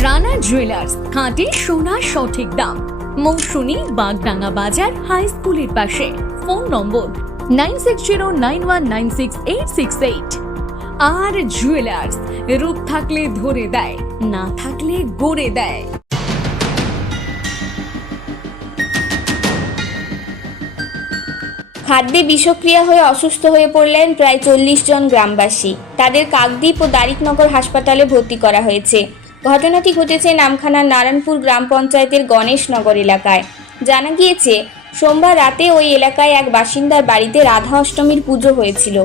Rana jewellers খাঁটি সোনার সঠিক দাম। মৌসুমী বাগডাঙ্গা বাজার হাই স্কুলের পাশে। Phone number nine six zero nine one nine six eight six eight আর জুয়েলার্স রূপ থাকলে ধরে দেয়, না থাকলে গড়ে দেয়। খাদ্যে বিষক্রিয়া হয়ে অসুস্থ হয়ে পড়লেন প্রায় চল্লিশ জন গ্রামবাসী। তাদের কাকদ্বীপ ও দারিকনগর হাসপাতালে ভর্তি করা হয়েছে। ঘটনাটি ঘটেছে নামখানা নারায়ণপুর গ্রাম পঞ্চায়েতের গণেশনগর এলাকায়। জানা গিয়েছে, সোমবার রাতে ওই এলাকায় এক বাসিন্দার বাড়িতে রাধা অষ্টমীর পুজো হয়েছিল।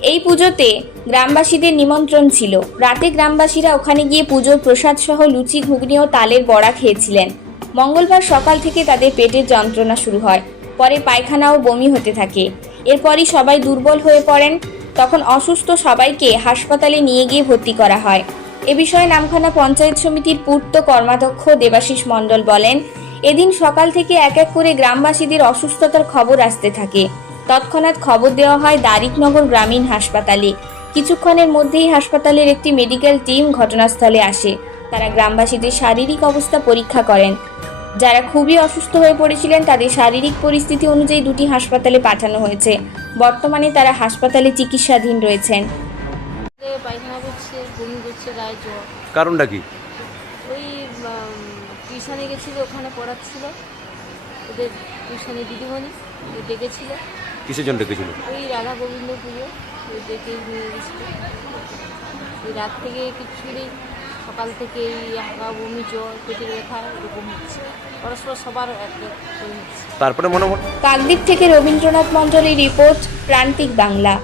এই পুজোতে গ্রামবাসীদের নিমন্ত্রণ ছিল। রাতে গ্রামবাসীরা ওখানে গিয়ে পুজোর প্রসাদ সহ লুচি, ঘুগনি ও তালের বড়া খেয়েছিলেন। মঙ্গলবার সকাল থেকে তাদের পেটের যন্ত্রণা শুরু হয়। পরে পায়খানা ও বমি হতে থাকে। এরপরই সবাই দুর্বল হয়ে পড়েন। তখন অসুস্থ সবাইকে হাসপাতালে নিয়ে গিয়ে ভর্তি করা হয়। এ বিষয়ে নামখানা পঞ্চায়েত সমিতির পূর্ত কর্মাধ্যক্ষ দেবাশিস মণ্ডল বলেন, এদিন সকাল থেকে এক এক করে গ্রামবাসীদের অসুস্থতার খবর আসতে থাকে। তৎক্ষণাৎ খবর দেওয়া হয় দারিকনগর গ্রামীণ হাসপাতালে। কিছুক্ষণের মধ্যেই হাসপাতালের একটি মেডিকেল টিম ঘটনাস্থলে আসে। তারা গ্রামবাসীদের শারীরিক অবস্থা পরীক্ষা করেন। যারা খুবই অসুস্থ হয়ে পড়েছিলেন, তাদের শারীরিক পরিস্থিতি অনুযায়ী দুটি হাসপাতালে পাঠানো হয়েছে। বর্তমানে তারা হাসপাতালে চিকিৎসাধীন রয়েছেন। বমি করছে গায়ে জ্বর। কারণটা কি? ওই টিউশনে গেছিল ওখানে পড়াচ্ছিল। ওদের টিউশনে দিদিমণি ও ডেকেছিল। কিসের জন্য ডেকেছিল? ওই রাধা গোবিন্দ পুজো ওই ডেকে নিয়ে গেছিল। ওই রাত থেকে কিছু নেই। সকাল থেকে এই হাঁকা বমি জ্বর পেটের ব্যথা এরকম হচ্ছে। পরস্পর সবার তারপরে মনে কাকদ্বীপ থেকে রবীন্দ্রনাথ মণ্ডলের রিপোর্ট প্রান্তিক বাংলা।